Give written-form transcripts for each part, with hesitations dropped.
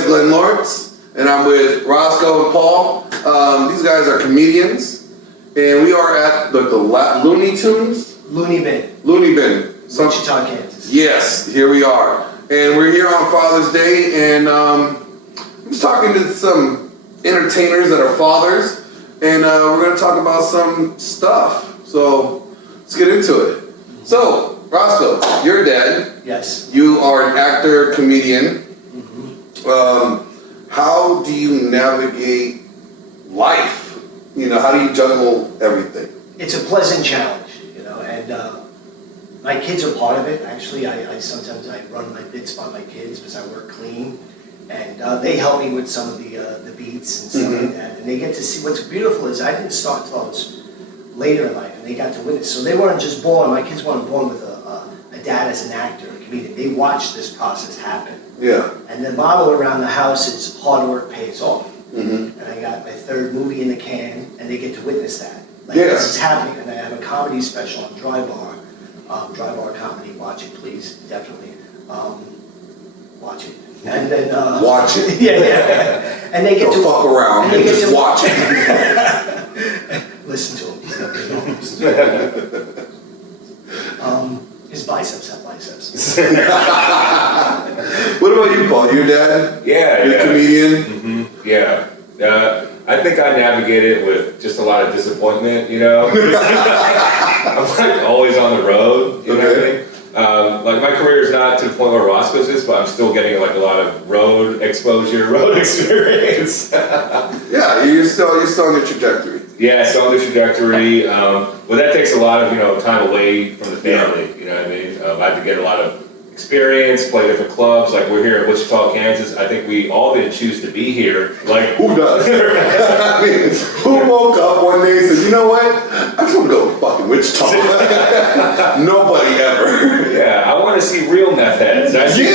is Glenn Lawrence, and I'm with Roscoe and Paul. These guys are comedians, and we are at the Looney Tunes? Looney Bin. Looney Bin. Wichita, Kansas. Yes, here we are. And we're here on Father's Day, and I'm just talking to some entertainers that are fathers, and we're going to talk about some stuff. So let's get into it. So, Roscoe, you're a dad. Yes. You are an actor, comedian. Mm-hmm. How do you navigate life? You know, how do you juggle everything? It's a pleasant challenge, you know, and my kids are part of it. Actually, I sometimes run my bits by my kids because I work clean, and they help me with some of the beats and stuff like that. And they get to see what's beautiful is I didn't start till I was later in life, and they got to witness. So they weren't just born. My kids weren't born with a dad as an actor, a comedian. They watched this process happen. Yeah. And the motto around the house is hard work pays off. Mm-hmm. And I got my third movie in the can, and they get to witness that. Like, Yeah. this is happening, and I have a comedy special on Dry Bar. Dry Bar Comedy, watch it, please, definitely. Watch it. And then... Watch it. Yeah. And they get Don't to... fuck around and just watch it. Listen to him. His biceps have biceps. What about you, Paul? You're a dad? Yeah. You're a comedian? Mm-hmm. Yeah. I think I navigate it with just a lot of disappointment, you know? I'm like always on the road, you know what I mean? Like my career is not to the point where Roscoe's is, but I'm still getting like a lot of road exposure, road experience. Yeah, you're still on your trajectory. Yeah, still on the trajectory. Well, that takes a lot of, time away from the family, you know what I mean? I have to get a lot of experience, play different clubs. Like we're here at Wichita, Kansas. I think we all didn't choose to be here. Like who does? I mean, who woke up one day and said, you know what? I just want to go to fucking Wichita. Nobody ever. Yeah, I want to see real meth heads. I see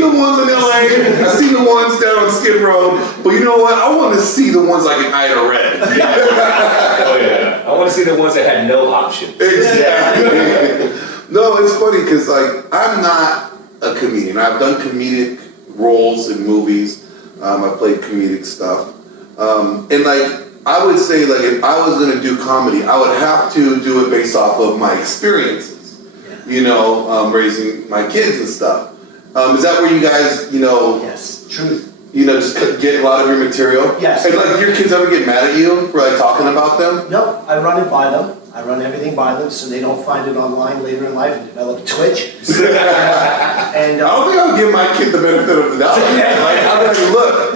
the ones in LA. I see the ones down on Skid Row. But you know what? I want to see the ones like in Ida Red. Yeah. Oh yeah. I want to see the ones that had no options. Exactly. No, it's funny because like I'm not a comedian. I've done comedic roles in movies. I played comedic stuff, and like I would say, like if I was going to do comedy, I would have to do it based off of my experiences. You know, raising my kids and stuff. Is that where you guys, Yes, truth. Just get a lot of your material? Yes. And like your kids ever get mad at you for like talking about them? No, I run it by them. I run everything by them so they don't find it online later in life and develop Twitch. And I don't think I would give my kid the benefit of the doubt. Like, I'm like, look,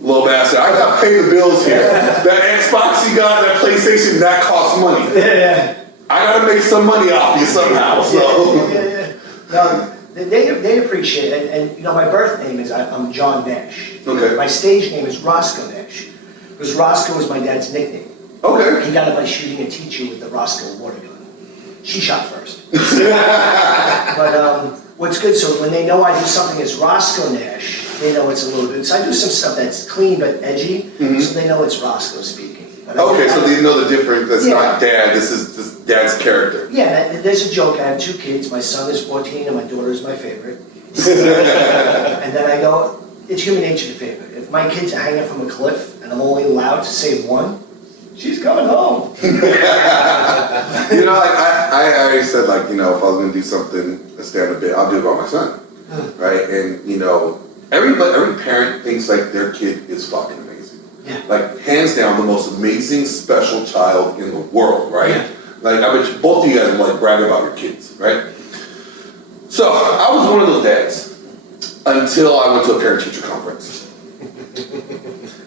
little bastard, I gotta pay the bills here. That Xbox you got, that PlayStation, that costs money. Yeah. I gotta make some money off you somehow. So. Yeah. No, they appreciate it. And my birth name is, I'm John Nash. Okay. My stage name is Roscoe Nash. Because Roscoe was my dad's nickname. Okay. He got it by shooting a teacher with the Roscoe water gun. She shot first. But what's good, so when they know I do something as Roscoe Nash, they know it's a little bit. So I do some stuff that's clean but edgy, so they know it's Roscoe speaking. But so they know the difference. That's not dad. This is dad's character. Yeah, there's a joke. I have 2 kids. My son is 14 and my daughter is my favorite. And then I go, it's human nature to favor. If my kids are hanging from a cliff and I'm only allowed to save one, she's coming home. I already said, like, if I was going to do something, a stand-up bit, I'll do it about my son, right? And, every parent thinks, like, their kid is fucking amazing. Yeah. Like, hands down, the most amazing special child in the world, right? Yeah. Like, I bet both of you guys like brag about your kids, right? So, I was one of those dads until I went to a parent-teacher conference.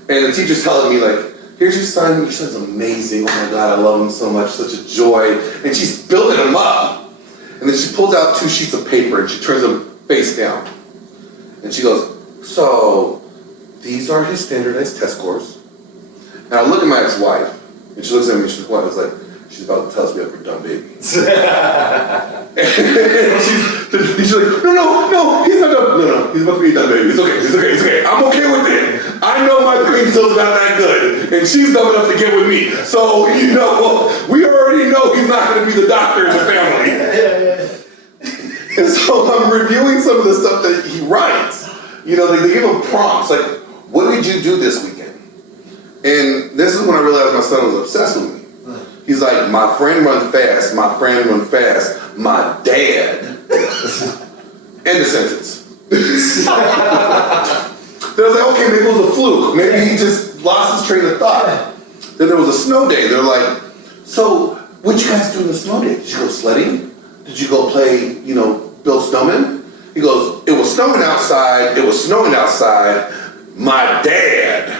And the teacher's telling me, like, here's your son. Your son's amazing. Oh my God, I love him so much. Such a joy. And she's building him up. And then she pulls out 2 sheets of paper and she turns them face down. And she goes, so these are his standardized test scores. And I look at my ex-wife and she looks at me and she's like, what? I was like, she's about to tell us we have a dumb baby. And she's like, no, he's not dumb. No, he's about to be a dumb baby. It's okay. I'm okay with it. I know my brain cell's not that good, and she's dumb enough to get with me. So, we already know he's not going to be the doctor in the family. And so I'm reviewing some of the stuff that he writes, You know, they give them prompts like, what did you do this weekend? And this is when I realized my son was obsessed with me. He's like, my friend run fast, my friend run fast, my dad. End of sentence. They're like, okay, maybe it was a fluke. Maybe he just lost his train of thought. Then there was a snow day. They're like, so what'd you guys do on the snow day? Did you go sledding? Did you go play, build snowmen? He goes, it was snowing outside. It was snowing outside. My dad.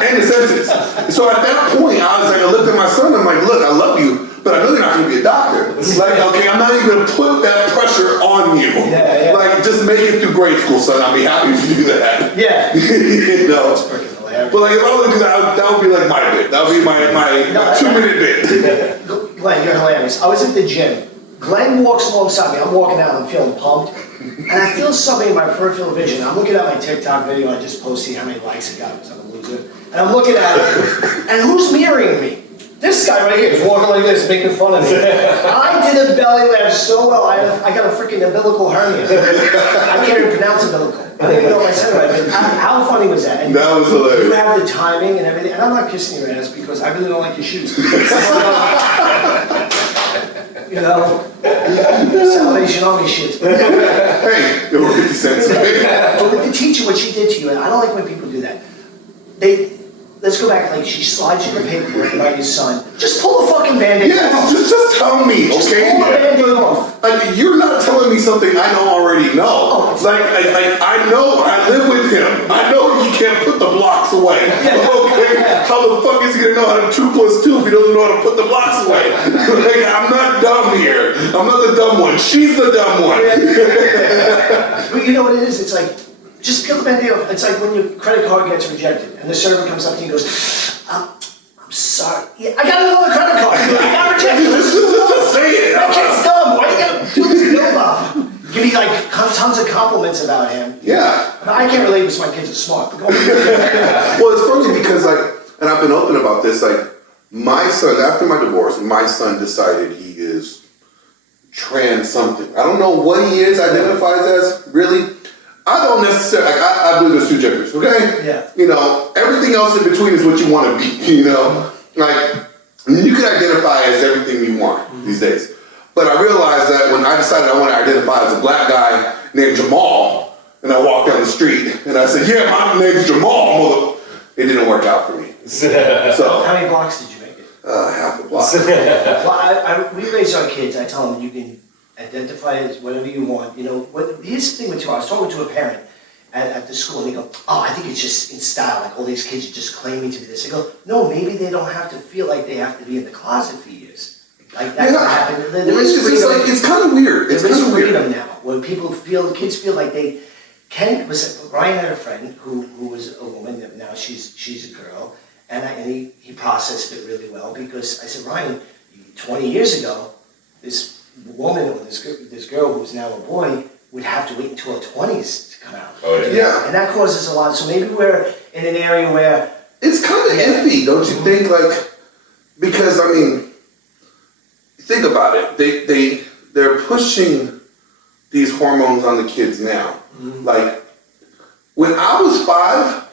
End of sentence. So at that point, I looked at my son. I'm like, look, I love you, but I know you're not going to be a doctor. Like, okay, I'm not even going to put that pressure on you. Yeah. Like, just make it through grade school, son. I'll be happy to do that. Yeah. That's freaking hilarious. But like, if I was that would be like my bit. That would be my 2-minute bit. Glenn, you're hilarious. I was at the gym. Glenn walks alongside me. I'm walking out. I'm feeling pumped. And I feel something in my peripheral vision. I'm looking at my TikTok video I just posted, see how many likes it got because I'm a loser. And I'm looking at it. And who's mirroring me? This guy right here is walking like this, making fun of me. I did a belly laugh so well, I got a freaking umbilical hernia. I can't even pronounce umbilical. I don't even know if I said it right, but how funny was that? And That was hilarious. you have the timing and everything, and I'm not kissing your ass because I really don't like your shoes. Salvation Army shit. Hey, it was 50 cents. But with the teacher, what she did to you, and I don't like when people do that. Let's go back, like she slides you the paperwork about your son. Just pull the fucking Band-Aid Yeah, off. just tell me, Just okay? pull the Band-Aid off. Like, you're not telling me something I don't already know. Oh. Like, I know, I live with him. I know he can't put the blocks away. Yeah. Okay? How the fuck is he gonna know how to 2 + 2 if he doesn't know how to put the blocks away? Like, I'm not dumb here. I'm not the dumb one. She's the dumb one. But you know what it is? It's like, just peel the Band-Aid off. It's like when your credit card gets rejected and the server comes up to you and goes, I'm sorry. Yeah, I got another credit card. I got rejected. Just say it. That kid's dumb. Why do you gotta do this build up? Give me like tons of compliments about him. Yeah. I can't relate because my kids are smart. But go on. Well, it's funny because and I've been open about this, my son, after my divorce, my son decided he is trans something. I don't know what he identifies as, really. I don't necessarily, I believe there's 2 genders, okay? Yeah. Everything else in between is what you want to be, Like, you can identify as everything you want these days. But I realized that when I decided I want to identify as a black guy named Jamal, and I walked down the street, and I said, yeah, my name's Jamal, it didn't work out for me. So, How many blocks did you make it? half a block. Well, we raise our kids. I tell them you can identify as whatever you want. Here's the thing with you. I was talking to a parent at the school, and they go, "Oh, I think it's just in style. Like all these kids are just claiming to be this." I go, "No, maybe they don't have to feel like they have to be in the closet for years. Like that's what happened. There is freedom. It's kind of weird. It's There kind is of weird. freedom now when kids feel like they can. Ryan had a friend who was a woman. Now she's a girl, and he processed it really well because I said, Ryan, 20 years ago, this woman or this girl who's now a boy would have to wait until her 20s to come out. Oh, Yeah. And that causes a lot. So maybe we're in an area where It's kind of iffy, don't you think? Because think about it. They're pushing these hormones on the kids now. Like when I was 5,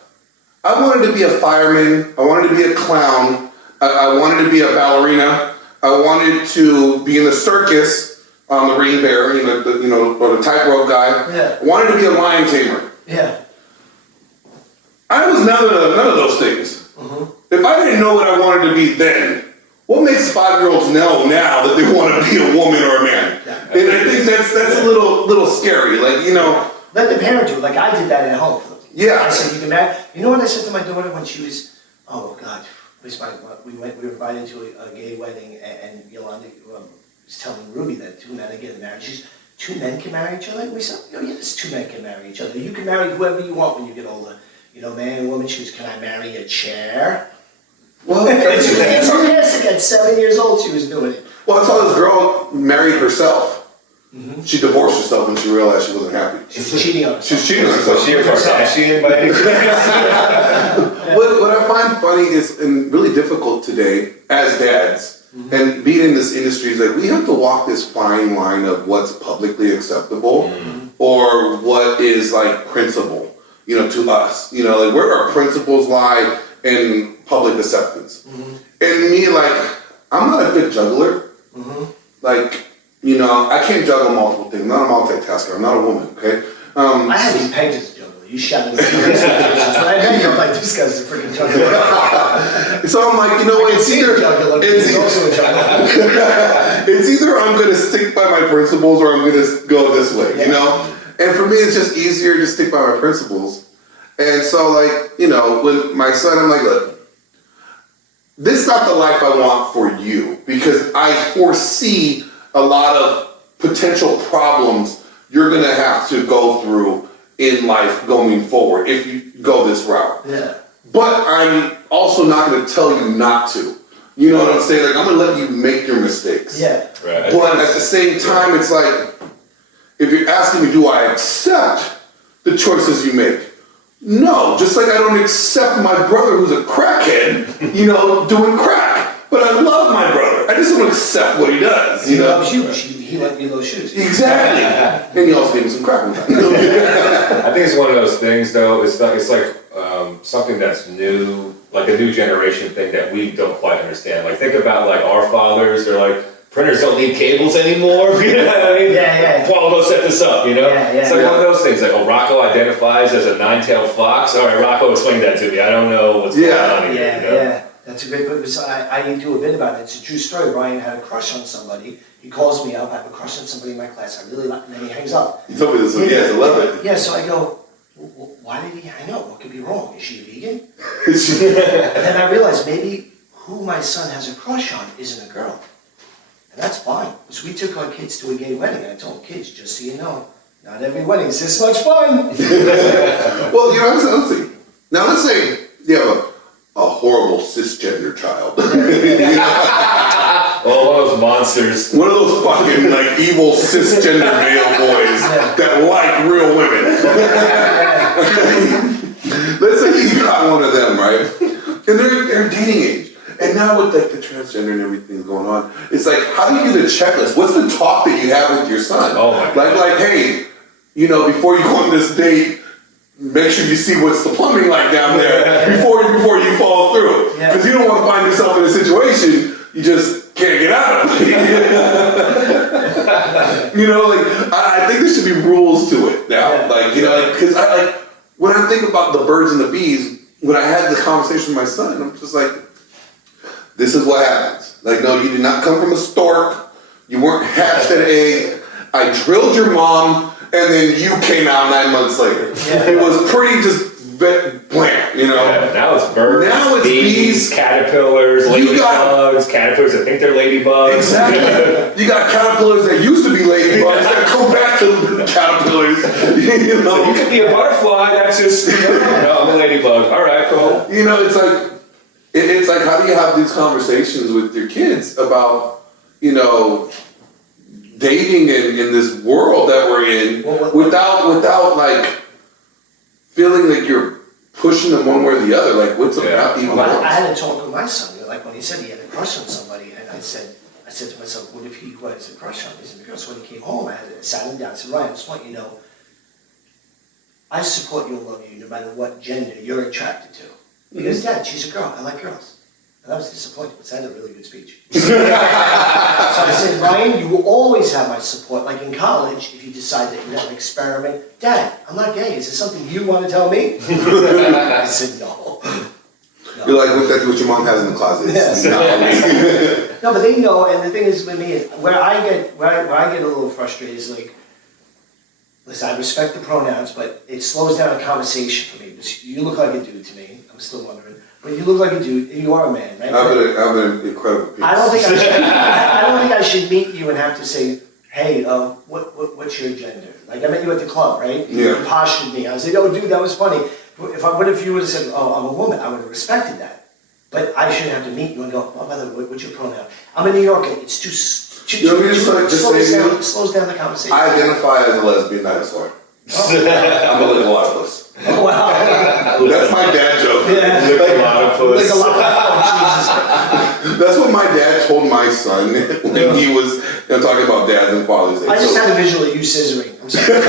I wanted to be a fireman. I wanted to be a clown. I wanted to be a ballerina. I wanted to be in the circus on the ring bearer, or the tightrope guy. Yeah. I wanted to be a lion tamer. yeah. I was none of those things. If I didn't know what I wanted to be then, what makes 5-year-olds know now that they want to be a woman or a man? Yeah. And I think that's a little scary. Let the parent do it. Like I did that at home. Yeah. I said, you can marry. You know what I said to my daughter when she was, oh God, we were invited to a gay wedding, and Yolanda was telling Ruby that 2 men are getting married. She's 2 men can marry each other. And we said, yes, 2 men can marry each other. You can marry whoever you want when you get older. Man and woman. She was, can I marry a chair? Well, And she was enthusiastic at 7 years old. She was doing it. I saw this girl married herself. She divorced herself when she realized she wasn't happy. She was cheating on herself. She was cheating on herself. Was she a Kardashian by any chance? What I find funny is, and really difficult today as dads, And being in this industry is like, we have to walk this fine line of what's publicly acceptable or what is like principle, to us. Like where our principles lie in public acceptance. And me, like, I'm not a good juggler. Like, I can't juggle multiple things. I'm not a multitasker. I'm not a woman, okay? I had these pegged as a juggler. You shouted at me in situations, but I know you're like, this guy's a freaking juggler. So I'm like, it's either juggler, he's also a juggler. it's either I'm gonna stick by my principles or I'm gonna go this way, And for me, it's just easier to stick by my principles. And so, like, with my son, I'm like, look, this is not the life I want for you because I foresee a lot of potential problems you're gonna have to go through in life going forward if you go this route. Yeah. But I'm also not gonna tell you not to. You know what I'm saying? Like, I'm gonna let you make your mistakes. Yeah. Right. But at the same time, it's like, if you're asking me, do I accept the choices you make? No, just like I don't accept my brother who's a crackhead, doing crack. But I love my brother. I just don't accept what he does, He loves you. He let me those shoes. Exactly. And he also gave me some crack one time. I think it's one of those things, though. It's like something that's new, like a new generation thing that we don't quite understand. Like think about like our fathers. They're like, printers don't need cables anymore. You know what I mean? Yeah. Paul, go set this up. Yeah, It's like one of those things. Like, Rocco identifies as a nine-tailed fox. All right, Rocco, explain that to me. I don't know what's going on here. Yeah. That's a great book. I do a bit about it. It's a true story. Ryan had a crush on somebody. He calls me up. I have a crush on somebody in my class. I really like him. And then he hangs up. You told me this, yes, I love it. Yeah, so I go, why did he hang up? What could be wrong? Is she a vegan? And then I realized maybe who my son has a crush on isn't a girl. And that's fine. Because we took our kids to a gay wedding. And I told kids, just so you know, not every wedding is this much fun. Well, let's see. Now let's say you have a horrible cisgender child. Oh, one of those monsters. One of those fucking like evil cisgender male boys that like real women. Let's say you got one of them, right? And they're dating age. And now with like the transgender and everything going on, it's like, how do you do the checklist? What's the talk that you have with your son? Oh my God. Like, hey, before you go on this date, make sure you see what's the plumbing like down there before you fall through. Because you don't want to find yourself in a situation you just can't get out of. I think there should be rules to it now. Because when I think about the birds and the bees, when I had the conversation with my son, I'm just like, this is what happens. Like, no, you did not come from a stork. You weren't hatched an egg. I drilled your mom, and then you came out 9 months later. It was pretty just bland, Yeah, now it's birds, Now it's bees, caterpillars, ladybugs, caterpillars that think they're ladybugs. Exactly. You got caterpillars that used to be ladybugs that come back to caterpillars. So you could be a butterfly. That's just no, I'm a ladybug. All right, cool. It's like how do you have these conversations with your kids about dating in this world that we're in without like feeling like you're pushing them one way or the other. Like what's about even? I had a talk with my son. Like when he said he had a crush on somebody, and I said to myself, what if he was a crush on this girl? So when he came home, I sat him down and said, Ryan, I just want you to know, I support you and love you no matter what gender you're attracted to. He goes, Dad, she's a girl. I like girls. And I was disappointed, but I had a really good speech. So I said, Ryan, you will always have my support. Like in college, if you decide that you want to experiment, Dad, I'm not gay. Is this something you want to tell me? I said, no. You're like, that's what your mom has in the closet. Yes. No, but they know, and the thing is with me, is where I get a little frustrated is like, listen, I respect the pronouns, but it slows down a conversation for me. Because you look like a dude to me. I'm still wondering. But you look like a dude, and you are a man, right? I have an incredible piece. I don't think I should meet you and have to say, hey, what's your gender? Like I met you at the club, right? Yeah. You postured me. I was like, oh, dude, that was funny. What if you would have said, oh, I'm a woman? I would have respected that. But I shouldn't have to meet you and go, oh, by the way, what's your pronoun? I'm a New Yorker. It's too slows down the conversation. I identify as a lesbian dinosaur. I'm a ligalopus. Oh, wow. That's my dad joke. Yeah. Ligalopus. Like a lot of, oh, Jesus. That's what my dad told my son when he was talking about dads and fathers. I just had a visual of you scissoring. I'm sorry.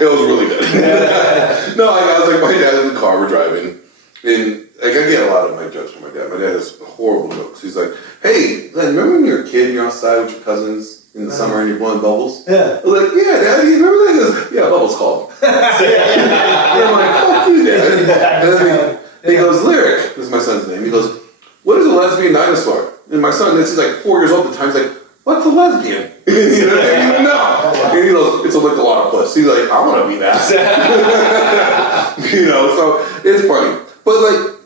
It was really good. No, I was like, my dad in the car, we're driving, and like I get a lot of my jokes from my dad. My dad has horrible jokes. He's like, "Hey, Glenn, remember when you were a kid and you're outside with your cousins in the summer and you're blowing bubbles?" Yeah. I was like, "Yeah, Dad, you remember that?" He goes, "Yeah, bubbles called." And I'm like, "Fuck you, Dad." And then he goes, "Lyric," this is my son's name. He goes, "What is a lesbian dinosaur?" And my son, this is like 4 years old at the time, he's like, "What's a lesbian?" You know, I didn't even know. And he goes, "It's a lick a lot of puss." He's like, "I want to be that." You know, so it's funny. But like,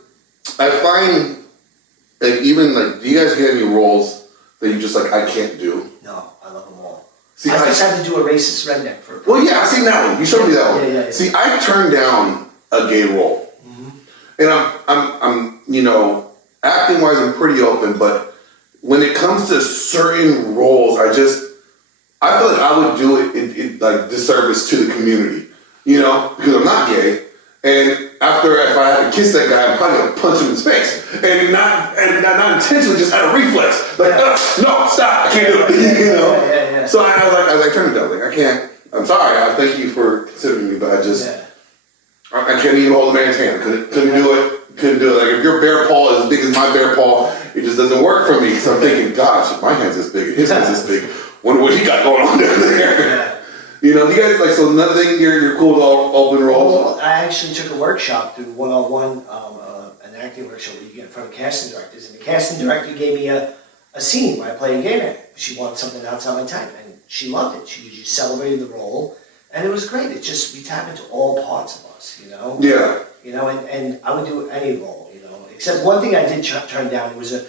I find, like, even like, do you guys get any roles that you just like, I can't do? No, I love them all. See, I just had to do a racist redneck for. Well, yeah, I've seen that one. You showed me that one. Yeah. See, I turned down a gay role, and I'm, you know, acting wise, I'm pretty open. But when it comes to certain roles, I feel like I would do it like disservice to the community, you know, because I'm not gay. And if I had to kiss that guy, I'm probably gonna punch him in his face, and not intentionally, just out of reflex, like, no, stop, I can't do it, you know. Yeah. So I was like, I turned it down, like, I can't. I'm sorry, I thank you for considering me, but I can't even hold a man's hand. Couldn't do it. Like, if your bear paw is as big as my bear paw, it just doesn't work for me. Because I'm thinking, gosh, if my hand's this big and his hand's this big, wonder what he got going on down there. Yeah. You know, you guys, like, so another thing, you're cool with all open roles? Well, I actually took a workshop through 101, an acting workshop where you get in front of casting directors. And the casting director gave me a scene where I play a gay man. She wanted something outside my type, and she loved it. She celebrated the role, and it was great. It just, we tap into all parts of us, you know? Yeah. You know, and I would do any role, you know, except one thing I did turn down. It was a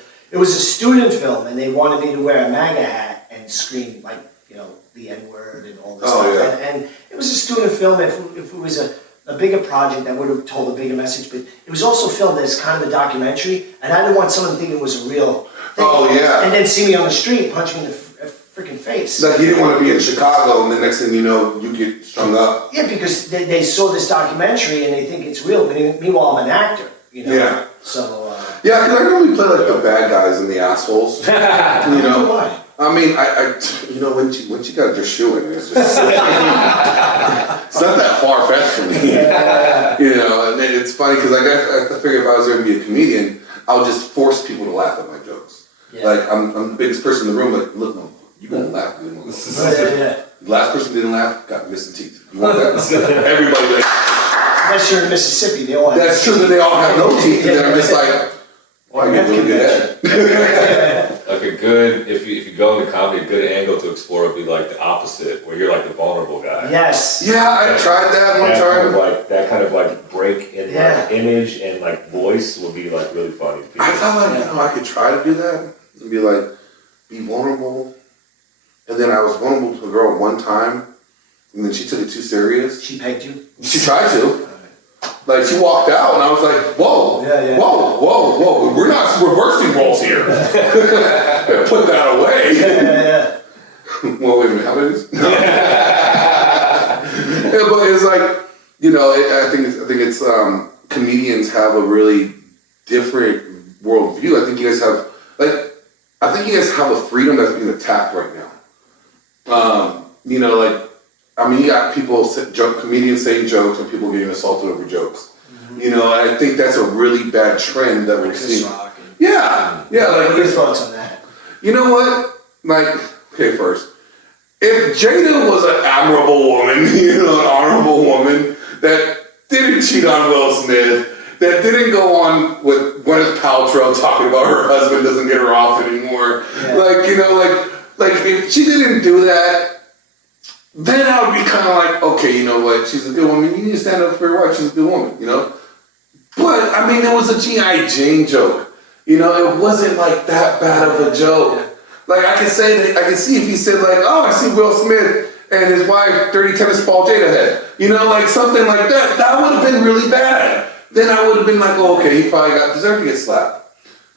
student film, and they wanted me to wear a MAGA hat and scream, like, you know, the N-word and all this stuff. Yeah. And it was a student film. If it was a bigger project, I would have told a bigger message. But it was also filmed as kind of a documentary, and I didn't want someone to think it was a real thing. Oh, yeah. And then see me on the street, punch me in the freaking face. Like, you didn't want to be in Chicago, and the next thing you know, you get strung up. Yeah, because they saw this documentary and they think it's real. Meanwhile, I'm an actor, you know. Yeah. So. Yeah, because I normally play, like, the bad guys and the assholes. You know? Why? I mean, you know, when she got your shoe in, it's just, it's not that far-fetched for me. You know, and it's funny because I figure if I was going to be a comedian, I would just force people to laugh at my jokes. Yeah. Like, I'm the biggest person in the room, like, look, no, you gonna laugh. You know? Yeah. The last person didn't laugh, got missing teeth. You want that? Everybody, like, Unless you're in Mississippi, they all have. that's true that they all have no teeth, and then I'm just like, why are you doing that? Like a good, if you go into comedy, a good angle to explore would be like the opposite, where you're like the vulnerable guy. Yes. Yeah, I tried that one time. That kind of like break in like image and like voice would be like really funny to people. I felt like, you know, I could try to do that and be like, be vulnerable. And then I was vulnerable to a girl one time, and then she took it too serious. She pegged you? She tried to. Like, she walked out, and I was like, whoa, whoa, we're not reversing roles here. Put that away. Yeah. Well, wait a minute, how did it? No. Yeah, but it's like, you know, I think it's comedians have a really different worldview. I think you guys have a freedom that's being attacked right now. You know, like, I mean, you got comedians saying jokes and people getting assaulted over jokes. Mm-hmm. You know, and I think that's a really bad trend that we're seeing. Yeah. Like, what are your thoughts on that? You know what? Like, okay, first, if Jada was an admirable woman, you know, an honorable woman that didn't cheat on Will Smith, that didn't go on with Gwyneth Paltrow talking about her husband doesn't get her off anymore, like, you know, like if she didn't do that, then I would be kind of like, okay, you know what, she's a good woman, you need to stand up for your wife, she's a good woman, you know? But, I mean, it was a G.I. Jane joke, you know, it wasn't like that bad of a joke. Like, I can see if he said like, oh, I see Will Smith and his wife, dirty tennis ball Jada head, you know, like something like that, that would have been really bad. Then I would have been like, oh, okay, he probably deserved to get slapped.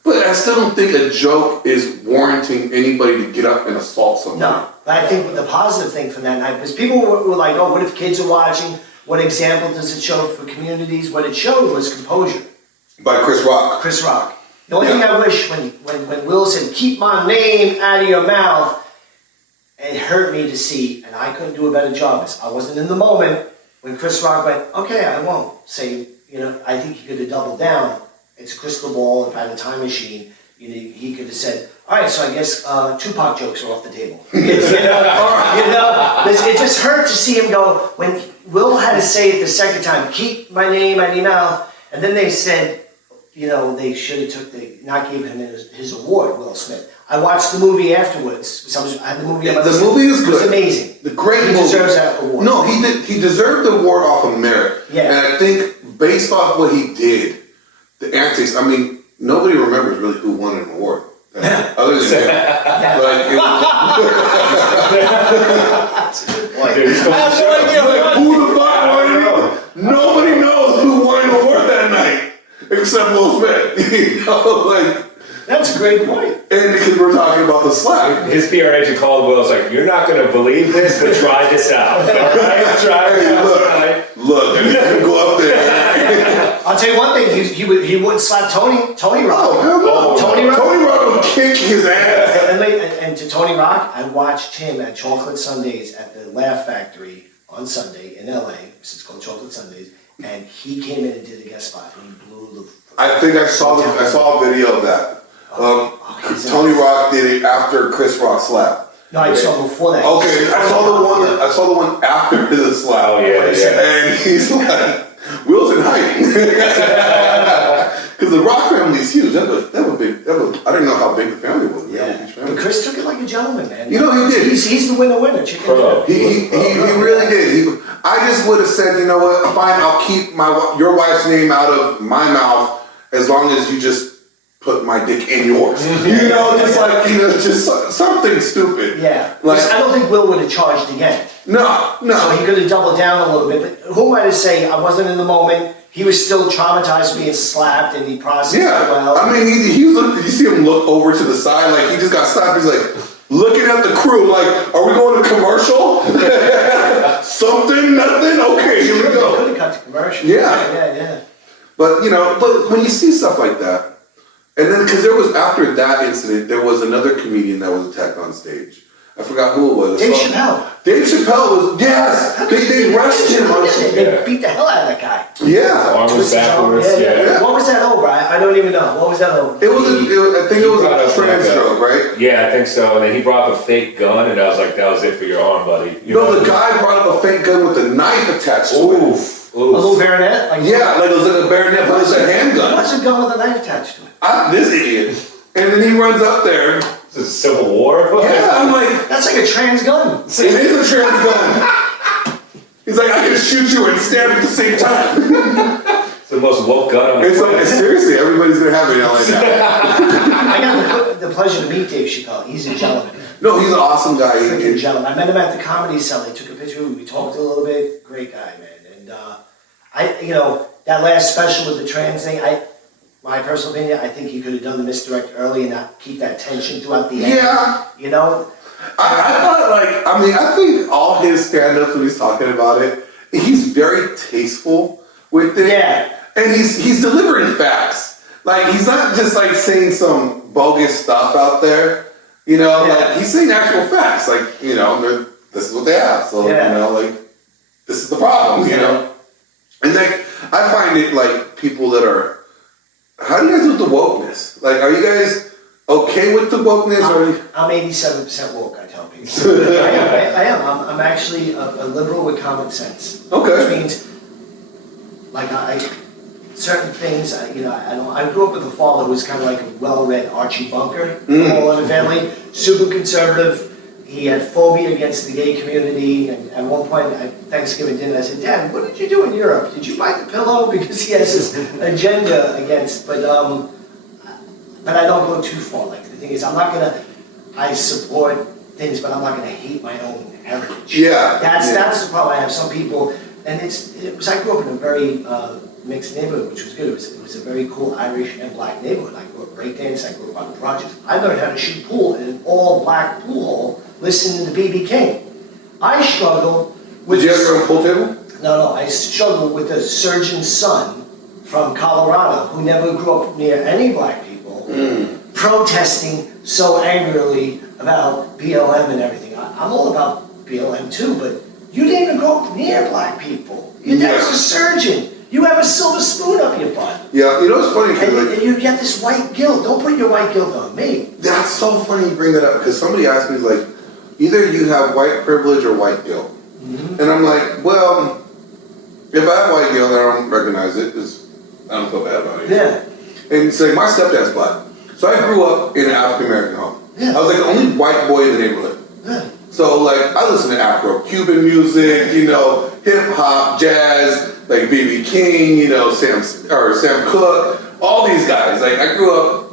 But I still don't think a joke is warranting anybody to get up and assault somebody. No, but I think the positive thing from that night was people were like, oh, what if kids are watching? What example does it show for communities? What it showed was composure. By Chris Rock. Chris Rock. The only thing I wish when Will said, keep my name out of your mouth, it hurt me to see, and I couldn't do a better job. I wasn't in the moment when Chris Rock went, okay, I won't say, I think he could have doubled down. It's a crystal ball. If I had a time machine, he could have said, all right, so I guess Tupac jokes are off the table. It just hurt to see him go, when Will had to say it the second time, keep my name out of your mouth, and then they said, they should have not gave him his award, Will Smith. I watched the movie afterwards. I had the movie on my list. The movie is good. It was amazing. The great movie. He deserves that award. No, he did. He deserved the award off of merit. Yeah. And I think based off what he did, the antics. I mean, nobody remembers really who won an award. Other than him. Like, That's a good point. Dude, he's I have no idea who the fuck won it? Nobody knows who won an award that night except Will Smith. That's a great point. And because we're talking about the slap. His PR agent called Will. Was like, "You're not going to believe this, but try this out. All right, try it out. Look, you can go up there. I'll tell you one thing. He wouldn't slap Tony Rock. Oh, hell no. Tony Rock would kick his ass. And to Tony Rock, I watched him at Chocolate Sundays at the Laugh Factory on Sunday in LA. It's called Chocolate Sundays, and he came in and did a guest spot. And he blew the. I think I saw a video of that. Tony Rock did it after Chris Rock slap. No, I saw before that. Okay, I saw the one after the slap. Oh yeah. And he's like, Will's in hiding. Because the Rock family is huge. That was big. I didn't know how big the family was. Yeah. But Chris took it like a gentleman, man. He did. He's the winner. Chicken Pro. He really did. I just would have said, you know what? Fine, I'll keep your wife's name out of my mouth as long as you just put my dick in yours. Just something stupid. Yeah. Like, I don't think Will would have charged again. No. So he could have doubled down a little bit. But who am I to say I wasn't in the moment? He was still traumatized being slapped, and he processed it well. I mean, he looked. You see him look over to the side, like he just got slapped. He's like looking at the crew, like, "Are we going to commercial? Something, nothing. Okay, here we go." Could have cut to commercial. Yeah. But but when you see stuff like that, and then because after that incident, there was another comedian that was attacked on stage. I forgot who it was. Dave Chappelle. Dave Chappelle was They rushed him on stage. They beat the hell out of that guy. Yeah. Arm was backwards. Yeah. What was that over? I don't even know. What was that over? I think it was a trans joke, right? Yeah, I think so. And then he brought up a fake gun, and I was like, "That was it for your arm, buddy." The guy brought up a fake gun with a knife attached to it. A little bayonet? Like it was like a bayonet, but it's a handgun. What's a gun with a knife attached to it? This idiot. And then he runs up there. This is Civil War. Yeah, I'm like, that's like a trans gun. It is a trans gun. He's like, I can shoot you and stab at the same time. It's the most woke gun on the planet. Seriously, everybody's gonna have it in LA now. I got the pleasure to meet Dave Chappelle. He's a gentleman. No, he's an awesome guy. Freaking gentleman. I met him at the Comedy Cell. I took a picture with him. We talked a little bit. Great guy, man. And that last special with the trans thing, my personal opinion, I think you could have done the misdirect early and not keep that tension throughout the end. Yeah. I think all his stand-ups when he's talking about it, he's very tasteful with it. Yeah. And he's delivering facts. Like, he's not just like saying some bogus stuff out there. Like he's saying actual facts. Like, this is what they have. So, this is the problem, And I find it like people that are, how do you guys do with the wokeness? Like, are you guys okay with the wokeness? I'm 87% woke, I tell people. I am. I'm actually a liberal with common sense. Okay. Which means, certain things, I grew up with a father who was kind of like a well-read Archie Bunker, all in the family, super conservative. He had phobia against the gay community, and at one point at Thanksgiving dinner, I said, "Dad, what did you do in Europe? Did you bite the pillow?" Because he has this agenda against, but I don't go too far. Like, the thing is, I support things, but I'm not gonna hate my own heritage. Yeah. That's the problem. I have some people, and I grew up in a very mixed neighborhood, which was good. It was a very cool Irish and black neighborhood. I grew up breakdance, I grew up on the projects. I learned how to shoot pool in an all-black pool hall, listening to B.B. King. I struggle with... Did you have your own pool table? No, I struggle with a surgeon's son from Colorado who never grew up near any black people, protesting so angrily about BLM and everything. I'm all about BLM too, but you didn't even grow up near black people. Your dad was a surgeon. You have a silver spoon up your butt. Yeah, you know what's funny? 'Cause, And like, you get this white guilt. Don't put your white guilt on me. that's so funny you bring that up because somebody asked me like, either you have white privilege or white guilt, and I'm like, well, if I have white guilt, I don't recognize it because I don't feel bad about it. Yeah. And it's like my stepdad's black, so I grew up in an African American home. Yeah. I was like the only white boy in the neighborhood. Yeah. So like I listen to Afro-Cuban music, you know, hip hop, jazz, like B.B. King, you know, Sam Cooke, all these guys. Like I grew up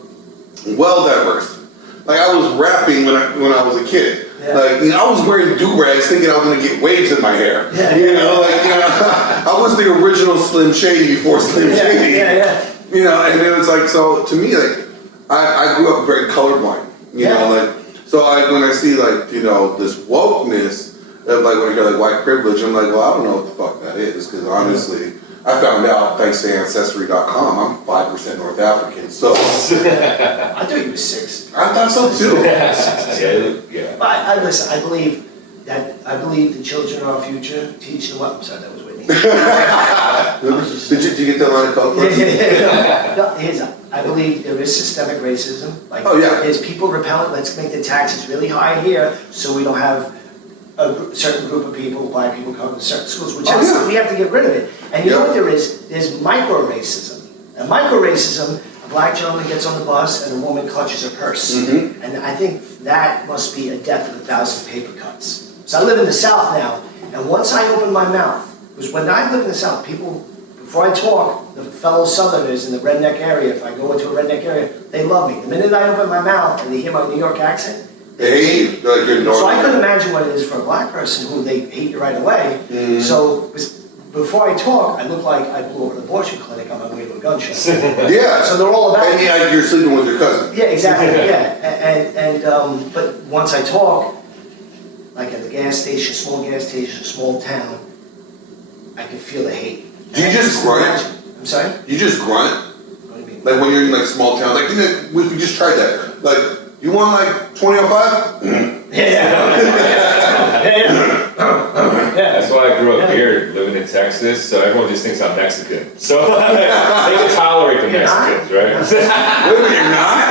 well diverse. Like I was rapping when I was a kid. Yeah. Like you know, I was wearing do-rags thinking I was gonna get waves in my hair. Yeah. You know, like you know, I was the original Slim Shady before Slim Shady. Yeah. You know, and it was like, so to me, like, I grew up very colorblind, you know, like, so when I see, like, you know, this wokeness of, like, when I hear, like, white privilege, I'm like, well, I don't know what the fuck that is, because honestly, I found out, thanks to Ancestry.com, I'm 5% North African, so. I thought you were 6. I thought so, too. Yeah. But I listen. I believe the children are our future. Teach them well. I'm sorry, that was Whitney. Did you get that line of code for us? No, I believe there is systemic racism. Like, Oh, yeah. there's people repellent. Let's make the taxes really high here, so we don't have a certain group of people, black people, come to certain schools. Which we have to get rid of it. And you know what there is? There's micro racism. And micro racism. A black gentleman gets on the bus and a woman clutches her purse. Mm-hmm. And I think that must be a death of 1,000 paper cuts. So I live in the South now, and once I open my mouth, because when I live in the South, people, before I talk, the fellow Southerners in the redneck area, if I go into a redneck area, they love me. The minute I open my mouth and they hear my New York accent, They hate you, like you're normal. so I couldn't imagine what it is for a black person who they hate you right away. So before I talk, I look like I blew up an abortion clinic on my way to a gun show. Yeah. So they're all about And it. like you're sleeping with your cousin. Yeah, exactly, yeah. But once I talk, like at the gas station, small town, I can feel the hate. Do you just grunt? I'm sorry? You just grunt? What do you mean? Like when you're in like small towns, like we just tried that. Like, you want like 2005? That's why I grew up here, living in Texas, so everyone just thinks I'm Mexican. So they can tolerate the Mexicans, right? Wait a minute, you're not?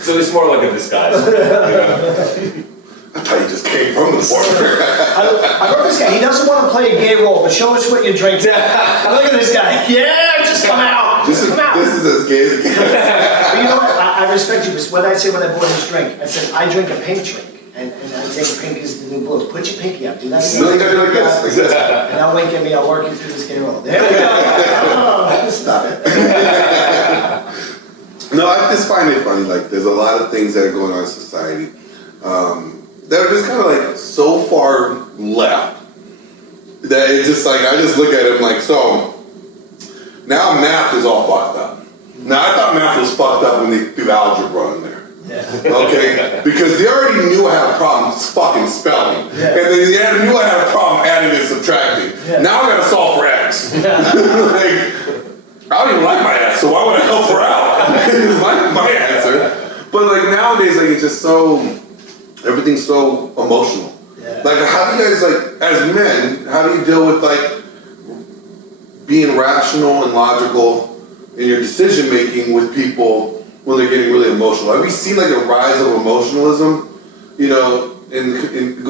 So it's more like a disguise. You know? I thought you just came from the border. I wrote this guy, he doesn't want to play a gay role, but show us what you're drinking. Look at this guy. Yeah, just come out. This Just come out. is as gay as it gets. But you know what? I respect you, because when I bought this drink, I said, I drink a pink drink. And I think pink is the new blue. Put your pinky up. Do that again. No, you gotta do like this. Like this. And I'll wink at me, I'll work you through this gay role. There we go. Oh, stop it. No, I just find it funny. Like, there's a lot of things that are going on in society that are just kind of like so far left that it's just like, I just look at it like, so now math is all fucked up. Now, I thought math was fucked up when they threw algebra in there. Okay, because they already knew I had a problem fucking spelling, and then they knew I had a problem adding and subtracting. Now I gotta solve for x. Like, I don't even like my x, so why would I help her out? It's my answer. But like nowadays, like it's just so, everything's so emotional. Like, how do you guys, like, as men, how do you deal with like being rational and logical in your decision making with people when they're getting really emotional? Have we seen like a rise of emotionalism, you know, in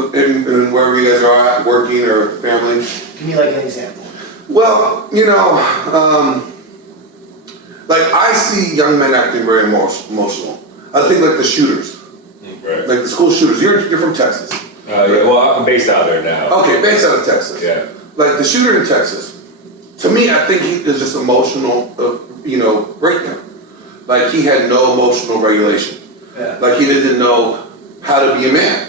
wherever you guys are at, working or family? Give me like an example. Well, you know, like I see young men acting very emotional. I think like the shooters, Right. like the school shooters. You're from Texas. Yeah, well, I'm based out there now. Okay, based out of Texas. Yeah. Like the shooter in Texas, to me, I think he is just emotional, you know, breakdown. Like he had no emotional regulation. Like he didn't know how to be a man.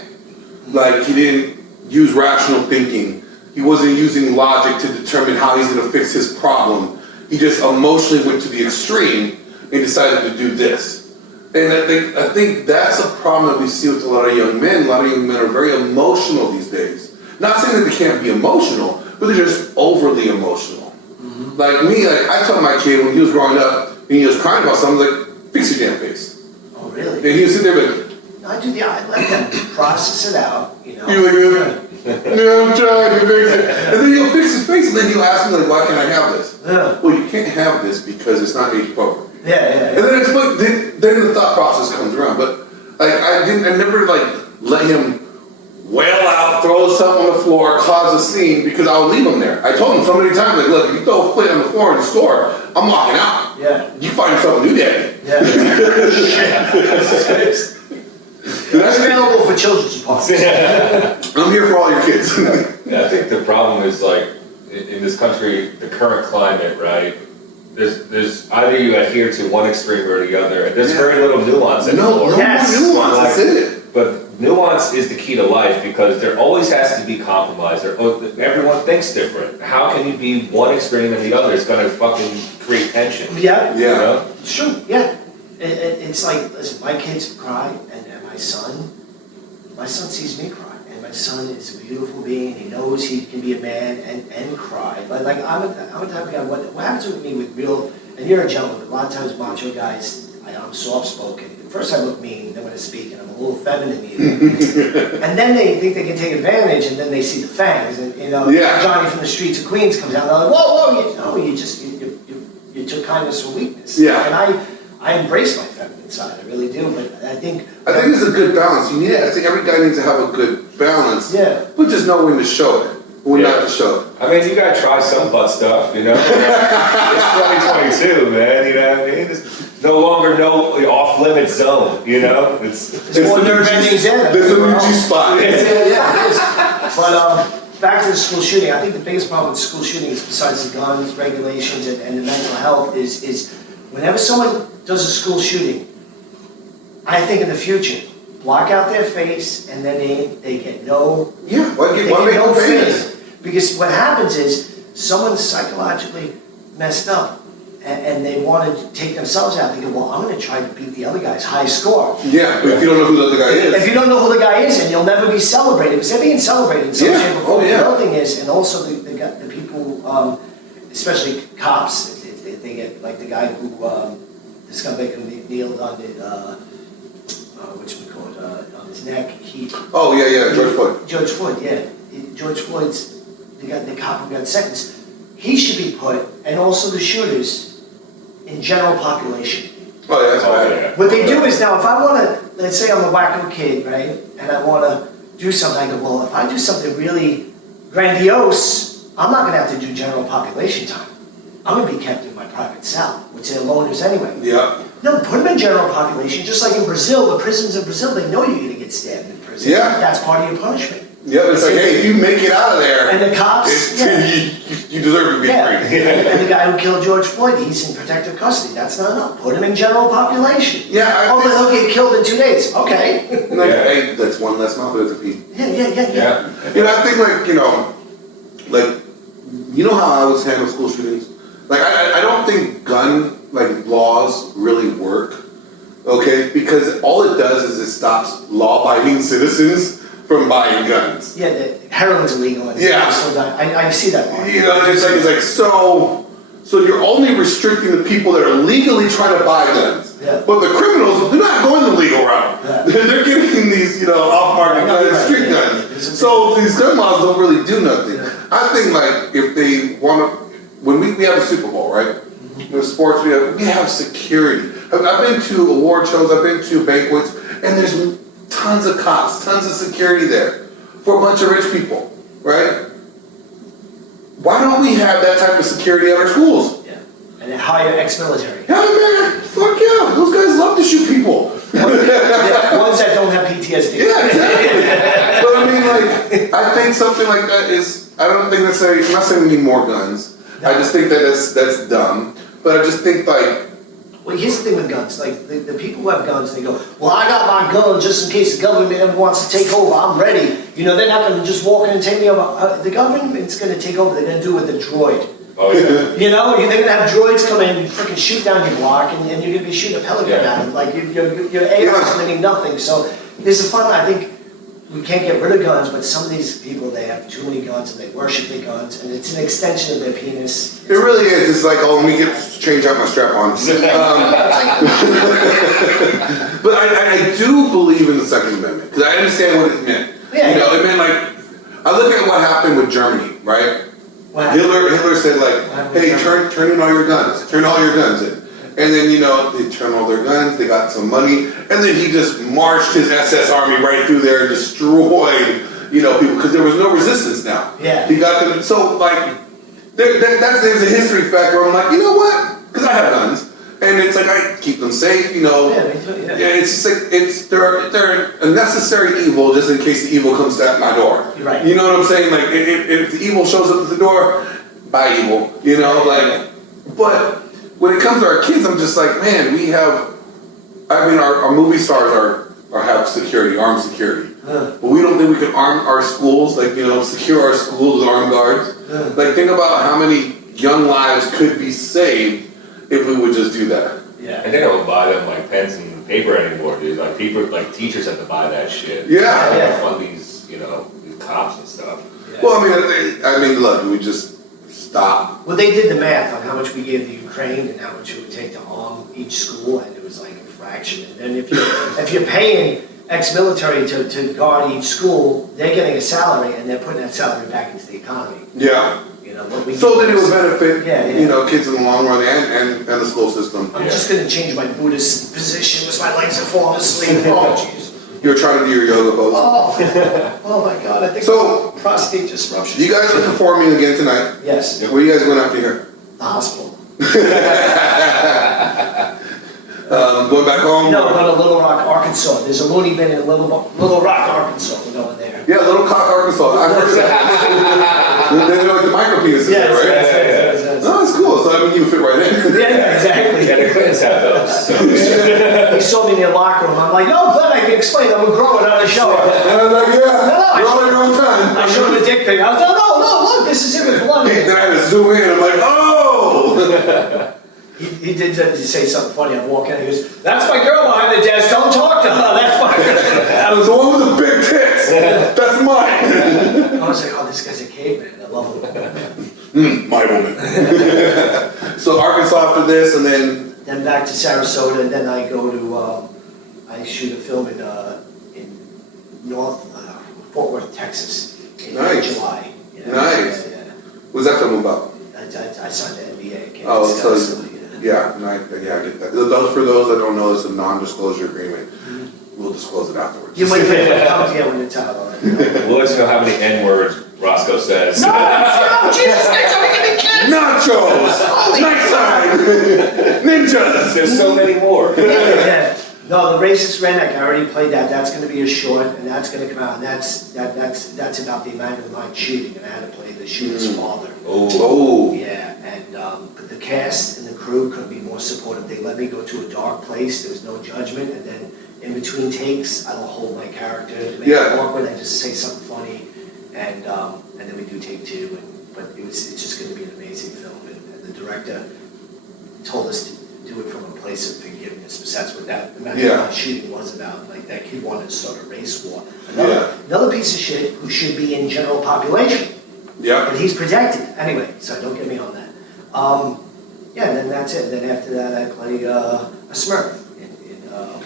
Like he didn't use rational thinking. He wasn't using logic to determine how he's going to fix his problem. He just emotionally went to the extreme and decided to do this. And I think that's a problem that we see with a lot of young men. A lot of young men are very emotional these days. Not saying that they can't be emotional, but they're just overly emotional. Like me, like I told my kid when he was growing up, and he was crying about something, I was like, fix your damn face. Oh, really? And he would sit there like, I let them process it out, you know. you're like, no, I'm trying to fix it. And then he'll fix his face, and then he'll ask me, like, why can't I have this? Yeah. Well, you can't have this because it's not age appropriate. Yeah. And then it's like, then the thought process comes around. But like I never like let him wail out, throw something on the floor, cause a scene because I would leave him there. I told him so many times, like, look, if you throw a plate on the floor in the store, I'm walking out. Yeah. You find something new, Daddy. Yeah. It's available for children's parties. I'm here for all your kids. Yeah, I think the problem is like in this country, the current climate, right? There's either you adhere to one extreme or the other, and there's very little nuance anymore. No Yes. more nuance. That's it. But nuance is the key to life because there always has to be compromise. Everyone thinks different. How can you be one extreme and the other? It's going to fucking create tension. Yeah. You Yeah. know? It's true, yeah. It's like, listen, my kids cry, and my son sees me cry. And my son is a beautiful being, he knows he can be a man and cry. Like I'm a type of guy, what happens with me with real, and you're a gentleman, a lot of times macho guys, I'm soft-spoken. First I look mean, then when I speak, and I'm a little feminine even. And then they think they can take advantage, and then they see the fangs, and you know, Yeah. Johnny from the streets of Queens comes out, and they're like, whoa, you took kindness for weakness. Yeah. And I embrace my feminine side, I really do, but I think it's a good balance. You need it. I think every guy needs to have a good balance. Yeah. But just know when to show it, when not to show it. I mean, you gotta try some butt stuff, you know? It's 2022, man, you know what I mean? It's no longer no off-limit zone, you know? It's there's more nerve endings in it. There's a new G-spot. Yeah, it is. But back to the school shooting, I think the biggest problem with school shooting is besides the guns, regulations, and the mental health is whenever someone does a school shooting, I think in the future, block out their face and then they get no, Yeah, why they make get no no famous? face. Because what happens is someone's psychologically messed up and they want to take themselves out. They go, well, I'm going to try to beat the other guy's high score. Yeah, but if you don't know who the other guy is. If you don't know who the guy is, and you'll never be celebrated, because they're being celebrated in some Yeah. shape or form. Oh, yeah. The other thing is, and also the people, especially cops, if they get, like the guy who, the scumbag who kneeled on the, on his neck, Oh, yeah, George Floyd. George Floyd, yeah. George Floyd's, the cop who got sentenced, he should be put, and also the shooters, in general population. Oh, yeah, that's bad. yeah. What they do is now, if I want to, let's say I'm a wacko kid, right, and I want to do something, I go, well, if I do something really grandiose, I'm not going to have to do general population time. I'm going to be kept in my private cell, which they're loners anyway. Yeah. No, put them in general population, just like in Brazil, the prisons in Brazil, they know you're going to get stabbed in prison. Yeah. That's part of your punishment. Yeah, it's like, hey, if you make it out of there, And the cops, yeah. you deserve to be Yeah, free. and the guy who killed George Floyd, he's in protective custody. That's not enough. Put him in general population. Yeah, Oh, but he'll get killed in 2 days. Okay. Like, Yeah. hey, that's one less mouth to feed. Yeah. Yeah. You know, I think you know how I always handle school shootings? Like, I don't think gun, laws really work, okay? Because all it does is it stops law-abiding citizens from buying guns. Yeah, the heroin's illegal. And Yeah. people still die. I see that part. You know, it's like so you're only restricting the people that are legally trying to buy guns. Yeah. But the criminals, they're not going the legal route. Yeah. They're getting these, off-market Yeah, guns, right. street Yeah. guns. So these gun laws don't really do nothing. Yeah. I think if they want to, when we have a Super Bowl, right? With sports, we have security. I've been to award shows, I've been to banquets, and there's tons of cops, tons of security there for a bunch of rich people, right? Why don't we have that type of security at our schools? Yeah. And then hire ex-military. Yeah, man, fuck yeah, those guys love to shoot people. Yeah, ones that don't have PTSD. Yeah, exactly. But I mean, I think something like that I don't think necessarily, I'm not saying we need more guns. I just think that that's dumb. But I just think Well, here's the thing with guns. Like, the people who have guns, they go, well, I got my gun just in case the government ever wants to take over. I'm ready. They're not going to just walk in and take me over. The government's going to take over. They're going to do it with a droid. Oh, yeah. They're going to have droids come in and freaking shoot down your block, and you're going to be shooting a pellet gun Yeah. at them. Like, your AI is going to mean nothing. So there's a fun, I think, we can't get rid of guns, but some of these people, they have too many guns and they worship their guns, and it's an extension of their penis. It really is. It's like, oh, let me change out my strap-ons. But I do believe in the Second Amendment because I understand what it meant. Yeah, you know, it meant like, I look at what happened with Germany, right? Wow. Hitler said like, hey, turn in all your guns, turn all your guns in. And then, you know, they turned all their guns, they got some money, and then he just marched his SS army right through there and destroyed, you know, people, because there was no resistance now. Yeah. He got them, so like, there's a history factor where I'm like, you know what? Because I have guns, and it's like, I keep them safe, you know. Yeah, they do, yeah. Yeah, it's just like, they're a necessary evil just in case the evil comes at my door. Right. You know what I'm saying? Like, if the evil shows up at the door, bye evil, you know, like, but when it comes to our kids, I'm just like, man, we have, I mean, our movie stars have security, armed security. But we don't think we can arm our schools, like, you know, secure our schools with armed guards. Like, think about how many young lives could be saved if we would just do that. Yeah. And they don't buy them like pens and paper anymore, dude. Like people, like teachers have to buy that shit. Yeah. They Yeah. have to fund these, you know, these cops and stuff. Yeah. Well, I mean, look, we just stop. Well, they did the math on how much we gave the Ukraine and how much it would take to arm each school, and it was like a fraction. And then if you're paying ex-military to guard each school, they're getting a salary, and they're putting that salary back into the economy. Yeah. You know, what we So do that it is- would benefit, Yeah. you know, kids in the long run and the school system. I'm just going to change my Buddhist position because my legs are falling asleep. Oh, jeez. You're trying to do your yoga pose. Oh my God, I think So- prostate disruption. You guys are performing again tonight. Yes, Where are you guys going after here? the hospital. Going back home? No, we're going to Little Rock, Arkansas. There's a loony bin in Little Rock, Arkansas. We're going there. Yeah, Little Cock, Arkansas. I've heard of that. They're like the micro penises there, right? Yes. No, it's cool. So I mean, you fit right in. Yeah, exactly. Yeah, the Clintons have those. So. He saw me in the locker room. I'm like, no, Glenn, I can explain. I'm growing on the show. And I was like, yeah, No, I you're on your own time. I showed him the dick pic. I was like, no, look, this is him with blood. Then I had to zoom in. I'm like, oh! He did say something funny. I'm walking in. He goes, that's my girl behind the desk. Don't talk to her. That's my girl. I was the one with the big tits. That's mine. I was like, oh, this guy's a caveman. I love him. My woman. So Arkansas after this, and then Then back to Sarasota, and then I go to, I shoot a film in North Fort Worth, Texas, in Nice. July. Yeah, Nice. Yeah, what's that film about? I signed the NDA. Can't Oh, discuss, so yeah. yeah, nice. Yeah, I get that. Those for those that don't know, it's a non-disclosure agreement. We'll disclose it afterwards. You might get when it comes here when it's out. All right. We'll let you know how many N-words Roscoe says. No, Jesus Christ, I'm gonna kids. Nachos! Next time! Ninjas! There's so many more. Yeah. No, the racist redneck. I already played that. That's going to be a short, and that's going to come out. And that's about the Emmanuel Knight shooting, and I had to play the shooter's father. Oh. Yeah, and but the cast and the crew couldn't be more supportive. They let me go to a dark place. There was no judgment, and then in between takes, I don't hold my character to make Yeah. it awkward. I just say something funny, and then we do take two. But it's just going to be an amazing film, and the director told us to do it from a place of forgiveness. Because that's what that Emmanuel shooting was about. Like that kid wanted to start a race war. Another piece of shit who should be in general population. Yeah. But he's protected. Anyway, so don't get me on that. Yeah, and then that's it. Then after that, I play a Smurf.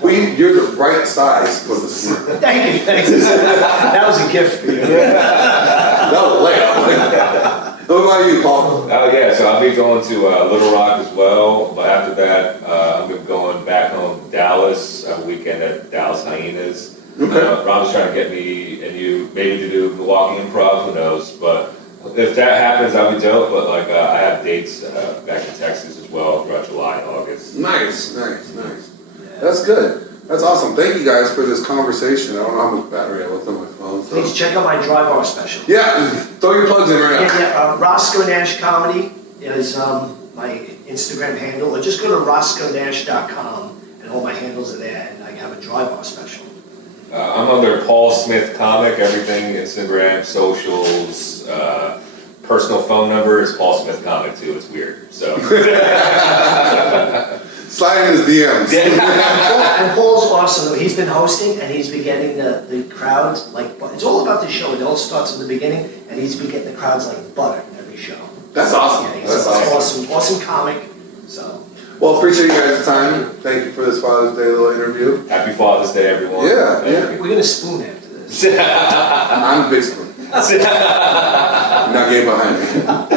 Well, you're the right size for the Smurf. Thank you. That was a gift for you. That was a layup. What about you, Paul? Oh yeah, so I'll be going to Little Rock as well, but after that, I'm gonna be going back home to Dallas, a weekend at Dallas Hyenas. Okay. Rob's trying to get me and you maybe to do Milwaukee Improv, who knows, but if that happens, I'll be dope, but like I have dates back in Texas as well throughout July and August. Nice. That's good. That's awesome. Thank you guys for this conversation. I don't know how much battery I left on my phone. So. Please check out my dry bar special. Yeah, throw your plugs in right now. Yeah, Roscoe Nash Comedy is my Instagram handle, or just go to roscoenash.com and all my handles are there, and I have a dry bar special. I'm under Paul Smith Comic, everything, Instagram, socials, personal phone number is Paul Smith Comic too, it's weird, so. Slide in his DMs. And Paul's awesome. He's been hosting, and he's been getting the crowds like. It's all about the show. It all starts in the beginning, and he's been getting the crowds like butter every show. That's awesome. Yeah, he's That's awesome. awesome comic. So. Well, appreciate you guys' time. Thank you for this Father's Day little interview. Happy Father's Day, everyone. Yeah, Thank yeah. you. We're gonna spoon after this. I'm a big spoon. Not getting behind me.